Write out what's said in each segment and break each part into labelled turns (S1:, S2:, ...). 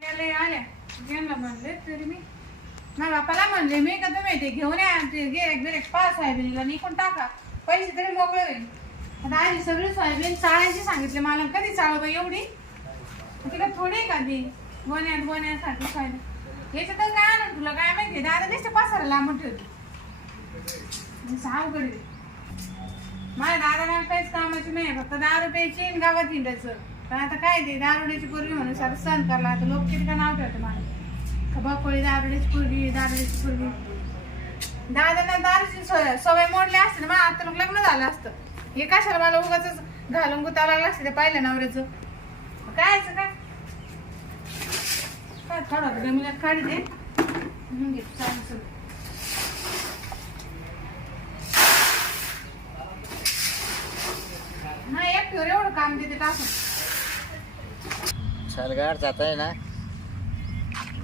S1: त्याला आल्या. यांना म्हणले तरी मी माझ्या बापाला म्हणले मी का तुम्ही ते घेऊन या ते गिरेक बिरेक पाच सोयाबीनला निघून टाका. पैसे तरी मोकळे होईल. आता आधी सगळी सोयाबीन चाळायची सांगितले मला कधी चाळू बाई एवढी? तिला थोडी आहे का ती? गोण्यात गोण्यासाठी सोयाबीन. याचं तर काय आणून तुला? काय माहिती? दादा नुसते पासाला लांबून ठेवते. सांगकडे माझ्या दादाला काहीच कामाची नाही फक्त दहा रुपयाची गावात हिंडायचं. पण आता काय ते दारुड्याची पूर्वी म्हणून सारं सण करला आता लोक किती का नाव ठेवतो मला? बकोळी दारुड्याची पूर्वी दारुड्याची पूर्वी दादांना दारूची सवय सवय मोडली असते ना मग आता लोक लग्न झालं असतं. हे कशाला मला उगाच घालून गुतावं लागलं असतं ते पाहिलं नवऱ्याचं? कायचं काय? काय थोडं होतं काढी दे. घे चालेल सगळं नाही एवढं काम देते टाकून
S2: सालगाड जात आहे ना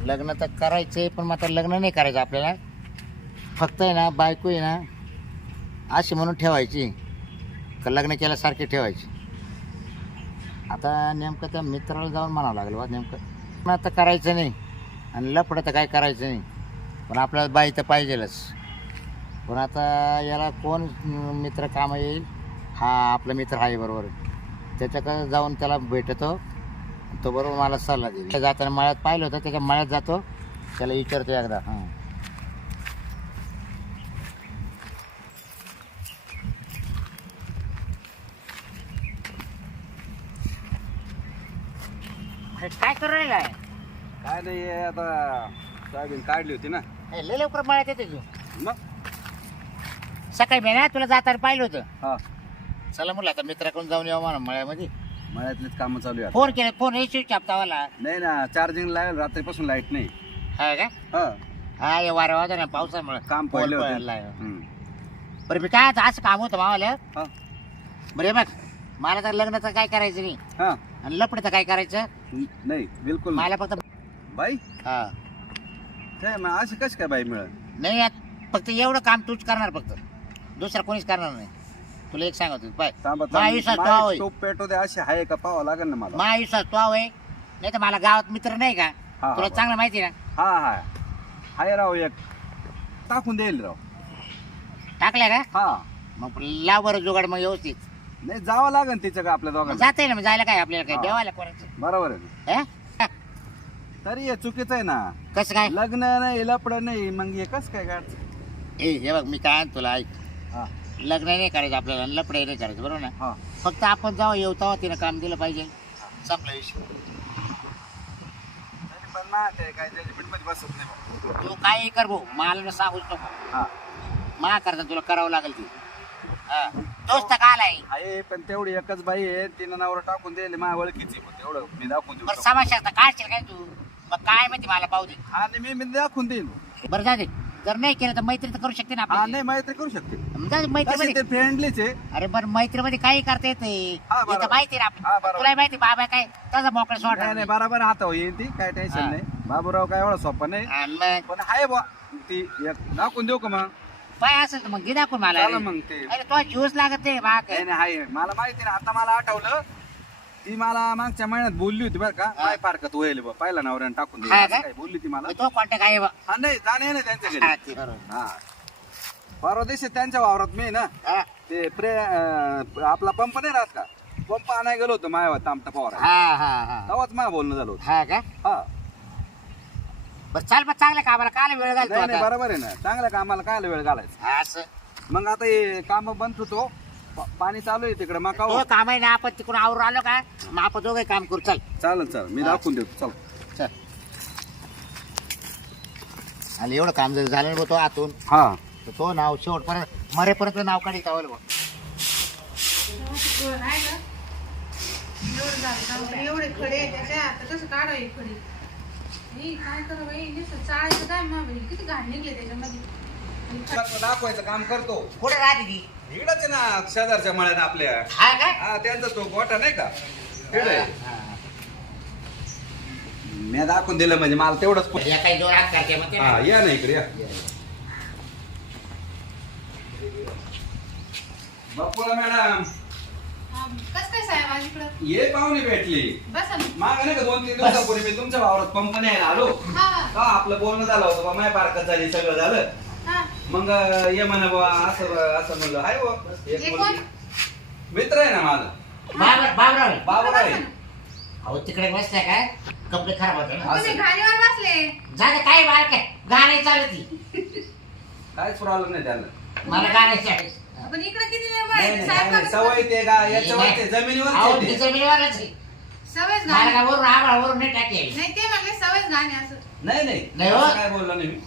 S2: लग्न तर करायचं आहे पण मग आता लग्न नाही करायचं आपल्याला. फक्त आहे ना बायको आहे ना अशी म्हणून ठेवायची का लग्न केल्यासारखी ठेवायची. आता नेमकं त्या मित्राला जाऊन म्हणावं लागलं बा नेमकं. पण आता करायचं नाही आणि लपडं तर काय करायचं नाही पण आपल्याला बाई तर पाहिजेलच. पण आता याला कोण मित्र कामं येईल? हा आपला मित्र आहे बरोबर. त्याच्याकडे जाऊन त्याला भेटतो. तो बरोबर मला सल्ला देईल जाताना मळ्यात पाहिलं होतं त्याच्या मळ्यात जातो त्याला विचारतो एकदा हां. काय करू राहिला?
S3: काय नाही हे आता सोयाबीन काढली होती ना.
S2: लय लवकर मळ्यात येते तू.
S3: मग?
S2: सकाळी मी ना तुला जाताना पाहिलं होतं.
S3: हा.
S2: चला म्हटलं आता मित्राकडून जाऊन यावं म्हणा मळ्यामध्ये.
S3: मळ्यातलीच कामं चालू आहे.
S2: फोन केला फोन हे स्विच चापतावाला
S3: नाही ना चार्जिंग लावेल रात्रीपासून लाइट नाही.
S2: हा का?
S3: हा.
S2: हा हे वाऱ्या वाजता ना पावसामुळे.
S3: काम पडलं होतं. हम्म.
S2: बरं मी काय आता असं काम होतं मावाला
S3: हा.
S2: बरं हे बघ मला तर लग्नाचं काय करायचं नाही
S3: हा.
S2: आणि लपडचं काय करायचं?
S3: नाही बिलकुल नाही.
S2: मला फक्त
S3: बाई?
S2: हा.
S3: काय मग अशी कशी काय बाई मिळेल?
S2: नाही यात फक्त एवढं काम तूच करणार फक्त. दुसरं कोणीच करणार नाही. तुला एक सांगतो पाय.
S3: थांबा
S2: होय
S3: टोप पेटो दे अशी आहे का पाहावं लागेल ना मला.
S2: महाविश्वास तो होय नाही तर मला गावात मित्र नाही का?
S3: हा,
S2: तुला. चांगलं माहिती आहे ना?
S3: हा हा. हाय राव एक. टाकून देईल राव.
S2: टाकल्या का?
S3: हा.
S2: मग लाव बरं जुगाड मग व्यवस्थित.
S3: नाही जावं लागेल तिचं का आपल्या दोघांना
S2: जाता ना मग जायला काय आपल्याला काय?
S3: हा.
S2: देवाला कोणाचं?
S3: बरोबर आहे.
S2: हे?
S3: तरी हे चुकीचं आहे ना.
S2: कसं काय?
S3: लग्न नाही लपड नाही मग हे कस काय काढ
S2: ए हे बघ मी काय आणतो तुला ऐक.
S3: हा.
S2: लग्न नाही करायचं आपल्याला लपडे नाही करायचं बरोबर ना?
S3: हा.
S2: फक्त आपण जाऊ येऊ तेव्हा तिनं काम दिलं पाहिजे. संपला विषय.
S3: पण ना ते काय बसत नाही.
S2: तू काही कर भाऊ मला सांगूच नको.
S3: हा.
S2: मा करता तुला करावं लागेल ती. हा. तोच तर काल आहे.
S3: आहे पण तेवढी एकच बाई आहे तिनं नवरा टाकून दिले माझ्या ओळखीची पण तेवढं मी दाखवून देऊ
S2: बरं
S3: शकतो.
S2: काढशील काय तू? मग काय माहिती मला पाहू दे.
S3: आणि मी मी दाखवून देईन.
S2: बरं जा दे. जर नाही केलं तर मैत्री तर करू शकते ना
S3: हा
S2: आपण
S3: नाही मैत्री करू शकते. तसे ते फ्रेंडलीच आहे.
S2: अरे बरं मैत्रीमध्ये काही करता येते
S3: हा, बरोबर.
S2: माहिती ना
S3: हा, बरोबर.
S2: तुला माहिती बाबा काय तसा मोकळा
S3: नाही नाही. बरोबर हाता येईल ती काय टेन्शन
S2: हा.
S3: नाही. बाबूराव काय एवढा सोपा नाही.
S2: आणि मग.
S3: पण आहे बा ती एक दाखवून देऊ का मग?
S2: पाय असेल तर मग घे दाखवून मला.
S3: मग ते.
S2: अरे तो ज्यूस लागत नाही बा
S3: नाही नाही आहे मला माहिती ना आता मला आठवलं ती मला मागच्या महिन्यात बोलली होती बरं का काय फारकत होईल बा पहिला नवऱ्यानं टाकून दिली.
S2: हा
S3: असं
S2: का?
S3: काय बोलली ती मला.
S2: तो कॉन्टॅक्ट आहे बा.
S3: हा नाही जाणे नाही त्यांच्या
S2: हा,
S3: घरी
S2: ते बरोबर.
S3: हा. परवा दिवशी त्यांच्या वावरात मी ना
S2: हा.
S3: ते प्रे अं, आपला पंप नाही राहत का? पंप आणाय गेलो होतो मायावर तामटा फवारा
S2: हा हा हा.
S3: तेव्हाच बोलणं झालं होतं.
S2: हा का?
S3: हा.
S2: बरं चाल कामाला काल वेळ घालतो
S3: नाही नाही
S2: आता?
S3: बरोबर आहे ना. चांगल्या कामाला काय वेळ घालायचा?
S2: असं.
S3: मग आता हे काम बंद होतो. पा- पाणी चालू आहे तिकडे मका
S2: तो काम आहे ना आपण तिकडून आवरून आलो का? मग आपण दोघे काम करू. चल.
S3: चालेल चालेल. मी
S2: हा.
S3: दाखवून देतो. चल.
S2: चल. आणि एवढं काम जर झालं ना तो आतून
S3: हा.
S2: तर तो नाव शेवटपर्यंत मरेपर्यंत नाव काढित आवल बघ
S1: एवढं झालं खडे आहेत त्याच्या आता कसं काढावं हे खडे. हे काय करू बाई? नुसतं चाळायचं काय? मग बाई किती घाण निघले त्याच्यामध्ये. आणि खड-
S3: दाखवायचं काम करतो.
S2: कुठे राहते ती?
S3: इकडंच आहे ना शेजारच्या मळ्यात आपल्या.
S2: हा
S3: हा त्यांचा तो गोठा नाही का? तिकडे
S2: हा.
S3: मी दाखवून दिलं म्हणजे मला तेवढंच पु-
S2: या काही जोरात करते मग ते.
S3: हा
S2: नाही.
S3: या ना इकडे या. बापूला मॅडम.
S1: हा, कसं काय साहेब माझ्या इकडं?
S3: ये पाहुणे भेटली.
S1: बसा ना.
S3: माग नाही का दोन तीन दिवसापूर्वी मी तुमच्या वावरात पंप न्यायला आलो?
S1: हा. हा
S3: का आपलं बोलणं झालं होतं बा माय पार्कात झाली सगळं झालं. मग ये म्हणा बुवा असं असं म्हणलं. हाय बुवा एक
S1: हे
S3: मुलगी.
S1: कोण?
S3: मित्र आहे ना माझा.
S2: बाबर बाबराव
S3: बाबा
S1: बसा
S3: आहे.
S1: ना.
S2: अहो तिकडे बसलाय काय? कपडे खराब होते ना.
S1: तुम्ही घाणीवर बसले.
S2: झालं काय बाळ काय गाणे चालती
S3: काहीच प्रॉब्लेम नाही त्याला.
S2: मला गाण्याची आहे.
S1: पण इकडे किती वेळ
S3: नाही,
S1: आहे?
S3: सवय ते याच्यावर जमिनीवर
S2: अहो
S3: ते.
S2: ती जमिनीवरच आहे.
S1: सवयच
S2: मला
S1: घाण
S2: काय वरून नाही टाकेल.
S1: नाही ते म्हणले सवयच घाण आहे असं.
S3: नाही नाही.
S2: नाही हो.
S3: असं काय बोललो नाही मी.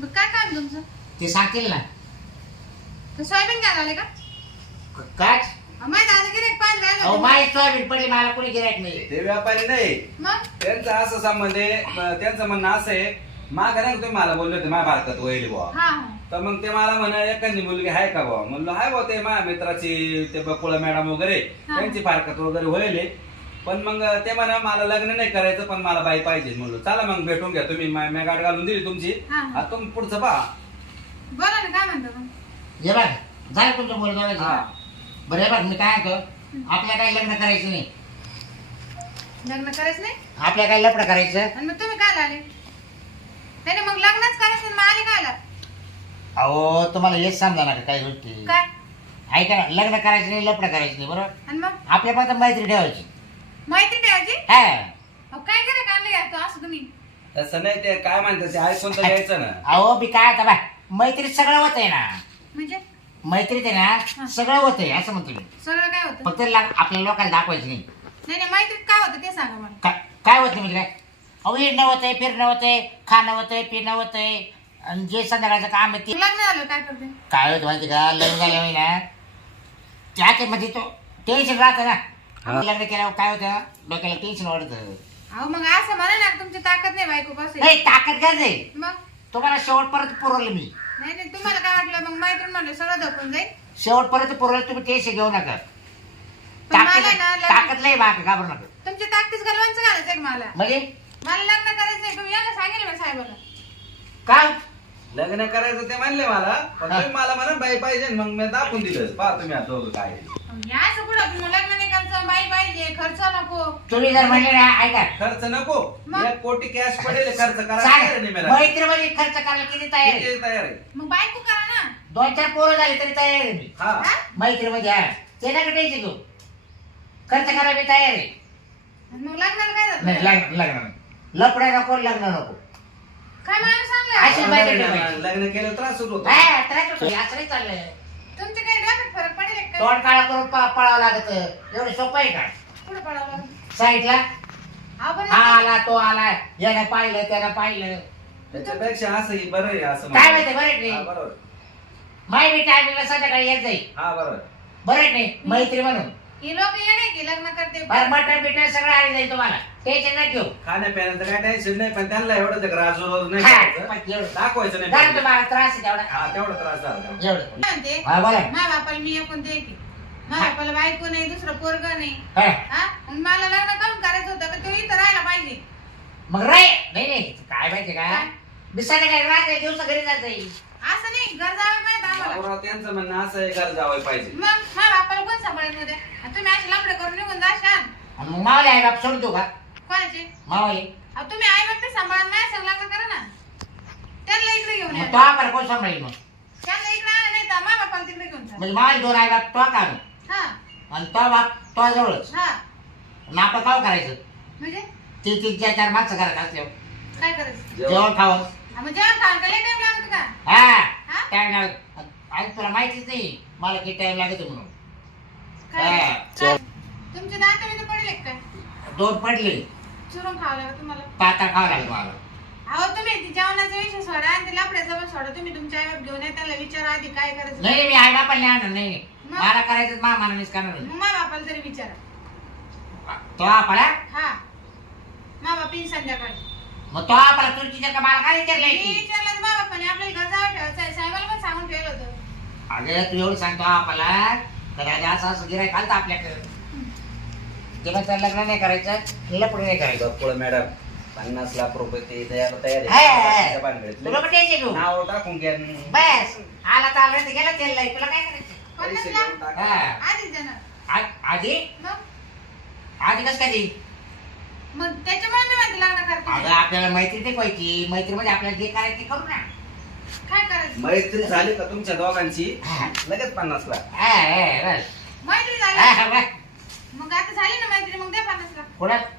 S1: मग काय काम तुमचं?
S2: ते सांगतील ना.
S1: तर सोयाबीन काय झाले का
S2: काय?
S1: माहिती दादा किती पाच
S2: अहो
S1: झाले
S2: माय सोयाबीन पडली मला कोणी गिरायक नाही
S3: ते व्यापारी नाही.
S1: मग?
S3: त्यांचा असं संबंध आहे म- त्यांचं म्हणणं असं आहे माग नाही का तुम्ही मला बोलले होते माझ्या भारतात वैली बुवा.
S1: हा हा.
S3: तर मग ते मला म्हणा एखादी मुलगी आहे का बुवा? म्हणलं हाय बुवा ते माझ्या मित्राची ते बकुळा मॅडम वगैरे
S1: हा.
S3: त्यांची फारकत वगैरे व्हायले पण मग ते म्हणा मला लग्न नाही करायचं पण मला बाई पाहिजे म्हणलं. चला मग भेटून घ्या तुम्ही. मा- मी गाठ घालून दिली तुमची.
S1: हा.
S3: आता तुम्ही पुढचं पहा.
S1: बोला ना काय म्हणतो मग
S2: हे बघ झालं तुमचं बोल
S3: हा.
S2: बरं हे बघ मी काय म्हणतो आपल्या काही लग्न करायचं नाही.
S1: लग्न करायचं नाही?
S2: आपल्या काही लपड करायचं?
S1: आणि मग तुम्ही काय आले त्याने मग लग्नच करायचं मग आले काय
S2: अहो तुम्हाला हेच समजा ना काही गोष्टी.
S1: काय?
S2: ऐका ना लग्न करायचं नाही लपड करायचं नाही बरोबर?
S1: आणि मग?
S2: आपल्या पर्यंत मैत्री ठेवायची.
S1: माहिती ठेवायची
S2: हा.
S1: अहो, काय करे काढले घ्या असं तुम्ही.
S3: तसं नाही ते काय म्हणतात ते ऐकून तर घ्यायचं ना.
S2: अहो मी काय आता बाय मैत्रीत सगळं होत आहे ना.
S1: म्हणजे?
S2: मैत्रीत आहे ना सगळं होत आहे असं म्हणतो मी.
S1: सगळं काय होतं?
S2: फक्त ला- आपल्या लोकांना दाखवायचं नाही.
S1: नाही नाही माहितीत काय होतं ते सांगा मला.
S2: काय काय होत नाही म्हणजे? काय अहो येणं होतंय फिरणं होतंय खाणं होतंय पिणं होतंय आणि जे संध्याकाळचं काम आहे ते.
S1: लग्न झालं काय करते?
S2: काय होतं माहिती का? लग्न झाल्या महिना त्या ते म्हणजे तो टेन्शन राहतं ना. लग्न केल्यावर काय होतं? डोक्याला टेन्शन वाढतं.
S1: अहो मग असं म्हणा ना तुमची ताकद नाही बायको पासून
S2: नाही ताकद आहे
S1: मग?
S2: तुम्हाला शेवटपर्यंत पुरवलं मी.
S1: नाही नाही तुम्हाला काय वाटलं? मग मैत्रीण म्हणलं सगळं धपून जाईल.
S2: शेवटपर्यंत पुरवलं तुम्ही टेन्शन घेऊ नका.
S1: पण
S2: ताकद
S1: मला ना लग्न-
S2: ताकद लई बाकी घाबरू नका.
S1: तुमची ताकदीच घालवायचं घालायचं आहे मला?
S2: म्हणजे?
S1: मला लग्न करायचं आहे तुम्ही याला सांगेल मी साहेबाला.
S2: काय?
S3: लग्न करायचं ते म्हणले मला पण
S2: हा.
S3: तुम्ही मला म्हणा बाई पाहिजे मग मी दाखवून दिलं. पहा तुम्ही आता दोघं काय आहे.
S1: या असं कुठं तुम्ही लग्न नाही करायचं बाई पाहिजे खर्च नको.
S2: तुम्ही जर म्हणले ना ऐका.
S3: खर्च नको.
S1: मग?
S3: एक कोटी कॅश पडेल खर्च करायला नाही मला.
S2: खर्च करायला किती तयार आहे?
S3: किती तयार आहे?
S1: मग बायको करा ना.
S2: दोन चार पोरं झाले तरी तयार आहे मी.
S3: हा.
S1: हा?
S2: मैत्रीमध्ये हा. ते नका घेऊ खर्च करायला मी तयार आहे.
S1: मग लग्नाला काय
S2: नाही
S1: झालं
S2: लग्न. लफडा नको लग्न नको.
S1: काय माणूस
S2: अशी बाई-
S3: लग्न केलं त्रास होत होता.
S2: हा, त्रास होतो. असं नाही चाललंय.
S1: तुमच्या काही डोक्यात फरक पडेल का
S2: तोंड काळा करून प- पळावं लागत. एवढं सोपं आहे का?
S1: पुढे पडावं
S2: साईडला?
S1: हा बरं.
S2: हा आला तो आला. यानं पाहिलं त्यानं पाहिलं.
S3: त्याच्यापेक्षा असं हे बरं आहे असं
S2: काय
S3: म्हणतो.
S2: बरं आहे की
S3: हा,
S2: नाही
S3: बरोबर.
S2: माय मी टायमिंगला संध्याकाळी येत जाईल.
S3: हा बरोबर.
S2: बरं आहे की नाही? मैत्री म्हणून.
S1: हे लोक येणे की लग्न करते.
S2: बरं मटण बिटन सगळं आली जाईल तुम्हाला. टेन्शन नाही घेऊ.
S3: खाण्यापिण्याचं काय टेन्शन नाही पण त्यांना एवढं ते राजू नाही
S2: हा,
S3: करायचं.
S2: पण एवढं.
S3: दाखवायचं नाही पाहिजे.
S2: तुम्हाला त्रास आहे तेवढा.
S3: हा तेवढा त्रास झाला
S2: एवढं
S1: काय म्हणते
S2: हा बोला.
S1: माझ्या बापाला मी एकूण की माझ्या बापाला बायको नाही दुसरं पोरग नाही.
S2: हा.
S1: हा? आणि मला लग्न कम करायचं होतं का तो इथं राहायला पाहिजे.
S2: मग रे नाही नाही काय माहिती का?
S1: काय?
S2: मी संध्याकाळी राहते दिवसा घरी जाईल
S1: असं नाही घर जावं माहीत आम्हाला.
S3: बाबूराव त्यांचं म्हणणं असं आहे घर जावं पाहिजे.
S1: मग माझ्या बापाला कोण सांभाळत मध्ये आणि तुम्ही असे लफडे करून निघून जाशाल
S2: मग मावले आहे बाप सोडतो का?
S1: कोणाचे अहो तुम्ही आई बाप सांभाळत नाही सांग करा ना. त्यांना इकडे घेऊन या.
S2: मग तो आम्हाला कोण सांभाळेल मग?
S1: त्यांना इकडे नाही तर माझ्या बापाला तिकडे घेऊन जा.
S2: म्हणजे दोन आहे बाप तो काढून
S1: हा.
S2: आणि तो बाप तो जवळच.
S1: हा.
S2: आणि आपण करायचं?
S1: म्हणजे?
S2: तीन तीन चार चार माणसं घरात असल्यावर.
S1: काय करायचं?
S3: जेवण.
S2: जेवण खावं.
S1: हा, मग जेवण खाऊन का? लई टाइम लागतो का?
S2: हा? टाइम लागत आणि तुला माहितीच नाही. मला किती टाइम लागतो म्हणून.
S1: काय?
S2: हा.
S1: काय? तुमचे दात मी पडले का? काय
S2: दोन पडले.
S1: चुरून खावं लागलं तुम्हाला.
S2: पाता खावं लागलं मला.
S1: अहो तुम्ही ती जेवणाचा विषय सोडा आणि ते पण सोडा. तुम्ही तुमच्या आई घेऊन या त्याला विचारा आधी काय करायचं.
S2: नाही मी आई बापाला नाही आणणार नाही.
S1: मग?
S2: मला करायचं मा मानानेच करणार नाही.
S1: बापाला तरी विचारा.
S2: तो आपला?
S1: हा. मा बापी संध्याकाळी.
S2: मग तो आपला का? मला काय विचारलंय
S1: मी
S2: की
S1: विचारलं तर माझ्या बापाने आपल्याला घर जावं ठेवायचं आहे. साहेबाला पण सांगून ठेवलं होतं.
S2: अगं तू एवढं सांगतो आपला तर आज असं असं गिराय आपल्याकडे. तेव्हा त्याला लग्न नाही करायचं? लपड नाही करायचं?
S3: बकुळ मॅडम पन्नास लाख रुपये ते द्यायला तयार आहे.
S2: तुला पण टेन्शन घेऊ
S3: नाव टाकून घ्या.
S2: बस. आला तर आला तर गेला तुला काय करायचं?
S1: पन्नास
S3: पैसे
S1: लाख?
S3: घेऊन टाका.
S2: हा.
S1: आधीच देणार.
S2: आ- आ- आधी?
S1: मग?
S2: आधी कसं काय ती?
S1: मग त्याच्यामुळे मी म्हणते लग्न करते
S2: अगं आपल्याला मैत्री टिकवायची मैत्रीमध्ये आपल्याला जे करायचं ते करू ना.
S1: काय करायचं?
S3: मैत्री झाली का तुमच्या दोघांची?
S2: हा.
S3: लगेच पन्नास लाख.
S2: हा, हा, बस.
S1: मैत्री झाली.
S2: हा, बस.
S1: मग आता झाली ना मैत्री मग द्या पन्नास लाख
S2: कुठं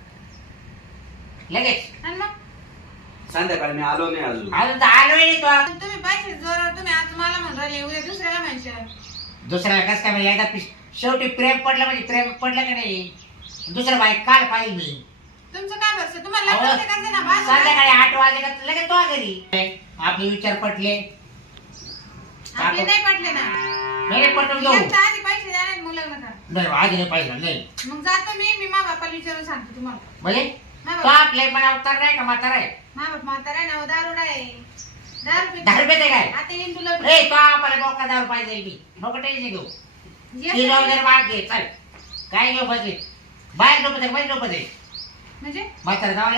S2: लगेच.
S1: आणि मग?
S3: संध्याकाळी मी आलो नाही अजून.
S2: अजून तर आलोय नाही तो.
S1: पण तुम्ही पैसे जोरावर तुम्ही आज मला म्हणून राहिले उद्या दुसऱ्याला म्हणशाल
S2: दुसऱ्याला कसं काय म्हणजे एकदा शेवटी प्रेम पडलं म्हणजे प्रेम पडलं का नाही? दुसरं बाईक काल पाहिजे मी.
S1: तुमचं काय भरसं? तुम्हाला
S2: अहो,
S1: लग्न होते का ना बाजूला?
S2: संध्याकाळी आठ वाजे का लगेच तो घरी. आपले विचार पटले.
S1: आपले नाही पटले ना.
S2: नाही पटून घेऊ
S1: एकदा आधी पैसे द्या नाही मग लग्न करा.
S2: नाही आधी नाही पाहिजे नाही
S1: मग जातो मी मी मा बापाला विचारून सांगते तुम्हाला.
S2: म्हणजे?
S1: मा
S2: तो
S1: बाप
S2: आपले मला अवतार नाही का म्हातारा आहे?
S1: मा बाप म्हातारा आहे ना दारू आहे. दारू पितो.
S2: दहा रुपये दे काय?
S1: आता येईन तुला
S2: रे तो आपल्याला मी. नको टेन्शन घेऊ. घे चल. काय घेऊ बसले? बाहेर झोपत आहे बाहेर आहे.
S1: म्हणजे?
S2: म्हातारा जाऊ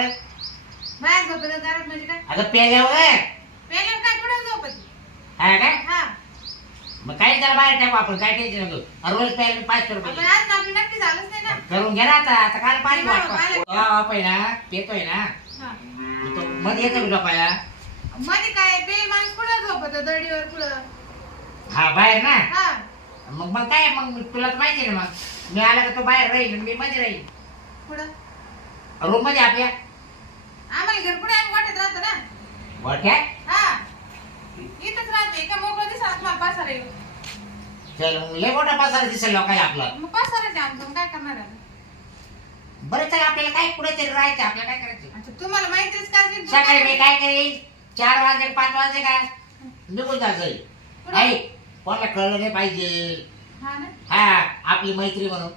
S1: बाहेर झोपत घरात म्हणजे काय?
S2: अगं पेल्यावर.
S1: पहिले काय कुठे झोपत
S2: हा काय?
S1: हा.
S2: मग काय त्याला बाहेर टाकू आपण? काय टेन्शन नको. रोज प्यायला मी पाचशे रुपये
S1: आज आपली नक्की झालंच नाही ना.
S2: करून घे ना आता. आता काल पाणी
S1: नाही
S2: वाटतो.
S1: बाबा,
S2: तो बाप आहे ना पेतोय ना.
S1: हा.
S2: तो मध्ये येतो झोपाया
S1: मध्ये काय बेल माणूस कुठं झोपत? दडीवर कुठं?
S2: हा बाहेर ना.
S1: हा.
S2: मग मग काय? मग तुला तर माहिती आहे ना मग. मी आला का तो बाहेर राहील आणि मी मध्ये राहील.
S1: कुठं?
S2: रूममध्ये आपल्या.
S1: आम्हाला घर कुठे आम्ही वाटत राहतो ना.
S2: मोठ्या
S1: हा. इथंच राहते. का मोकळं दिसत तुम्हाला पासारा येऊ
S2: चल मग लय मोठा पसारा दिसेल लोकांनी आपला
S1: मग पासाराचे आमचं मग काय करणार आहे?
S2: बरं चल आपल्याला काय पुढे तरी राहायचं आपल्याला काय करायचं?
S1: अच्छा तुम्हाला माहितीच करायची
S2: सकाळी मी काय करेल चार वाजे पाच वाजे का? निघून जायचं? ऐक कोणाला कळलं नाही पाहिजे.
S1: हा ना?
S2: हा आपली मैत्री म्हणून.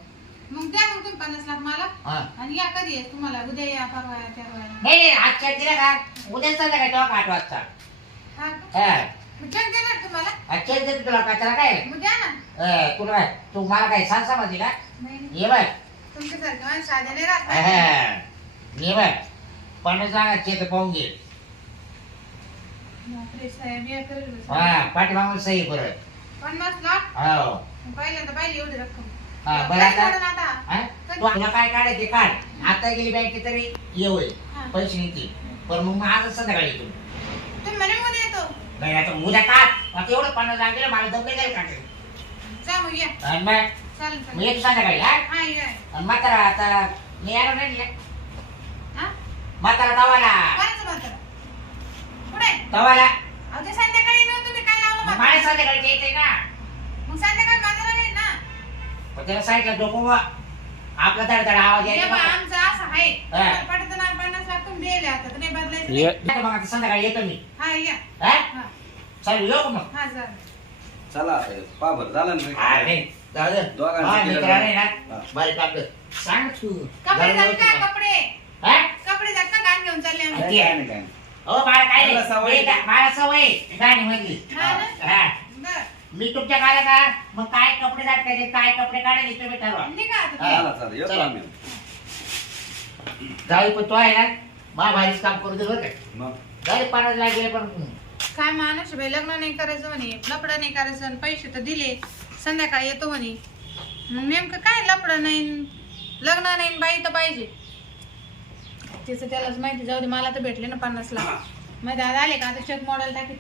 S1: मग द्या मग तुम्ही पन्नास लाख मला.
S2: हा.
S1: आणि या कधी आहे? तुम्हाला उद्या या परवा या परवा या
S2: नाही नाही आज चेक दिला का? उद्या संध्याकाळी तेव्हा का आठ वाजता?
S1: हा का?
S2: हा.
S1: मग देणार तुम्हाला?
S2: देतो तुला काय त्याला काय?
S1: मग द्या ना.
S2: तुला काय तू मला काय सांग समजली का?
S1: नाही नाही.
S2: ये बाय
S1: तुमच्यासारखं माणूस साध्या नाही. राहत पाहिजे.
S2: ये बाय पन्नास चेक पाहून घे.
S1: बापरे, साहेब या करेल बस.
S2: हा पाठीमागून सही परत.
S1: पन्नास लाख?
S2: हो.
S1: पहिल्यांदा पाहिजे एवढी रक्कम.
S2: हा बरं
S1: काय
S2: आता.
S1: करून आता?
S2: हा? तू तुला काय काढायचे काढ. आता गेली बँकेत तरी ये
S1: हा.
S2: पैसे निघतील. पण मग आज संध्याकाळी येतो
S1: तुम्ही म्हणे मध्ये येतो.
S2: नाही आता उद्या काढ आता एवढं पन्नास लागेल मला नाही जाईल काढेल
S1: जा मग या.
S2: आणि मग?
S1: चालेल
S2: मग
S1: चालेल
S2: येतो संध्याकाळी हा?
S1: हा या.
S2: आणि म्हातारा आता मी आलो नाही रे.
S1: हा?
S2: म्हातारा तवाला.
S1: कोणाचं म्हातारं? कुठे?
S2: तवाला.
S1: अहो ते संध्याकाळी येऊ तुम्ही काय लावलं
S2: मग
S1: म्हातारं?
S2: माझ्या संध्याकाळी येते ना
S1: मग संध्याकाळी म्हातारा नाही ना?
S2: पण त्याला साईडला झोपू आपला धडधड आवाज
S1: हे
S2: यायचा नको.
S1: आमचं असं आहे.
S2: हा.
S1: आपण पन्नास लाख तुम्ही दिले आता. तर
S3: ये
S2: मग संध्याकाळी येतो मी
S1: हा या
S2: हा
S1: हा
S2: चालेल येऊ का मग
S1: हा चालेल
S3: चला आता पाबर झालं ना
S2: हा,
S3: रे?
S2: नाही. जाऊ दे.
S3: दोघांचं
S2: हा,
S3: केलं
S2: मित्र
S3: ना.
S2: नाही ना.
S3: हा.
S2: बारीक आपलं. सांग तू.
S1: कपडे का
S2: का?
S1: कपडे
S2: हा?
S1: कपडे जात का गाण घेऊन चालले आम्ही
S3: काय नाही, काय नाही.
S2: अहो, मला काय
S3: मला सवय
S2: मी गा- मला सवय गाणी
S1: हा ना?
S2: हा.
S1: बरं
S2: मी तुमच्या काला का मग काय कपडे दाटकायचे काय कपडे काढायचे तुम्ही ठरवा
S1: निघा आता
S2: हा.
S1: तुम्ही.
S3: चला चला येतो
S2: चला.
S3: आम्ही
S2: जाऊ पण तो आहे ना मा भारीच काम करू दे बरं का.
S3: मग?
S2: जाऊ पाण्यात लागले पण
S1: काय माणूस बाई लग्न नाही करायचं म्हणे लपडं नाही करायचं आणि पैसे तर दिले संध्याकाळी येतो म्हणे. मग नेमकं काय लपडं नाही लग्न नाही आणि बाई तर पाहिजे. त्याचं त्यालाच माहिती जाऊ दे मला तर भेटले ना पन्नास लाख माहिती आज आले का? आता चेक मॉडेल टाकी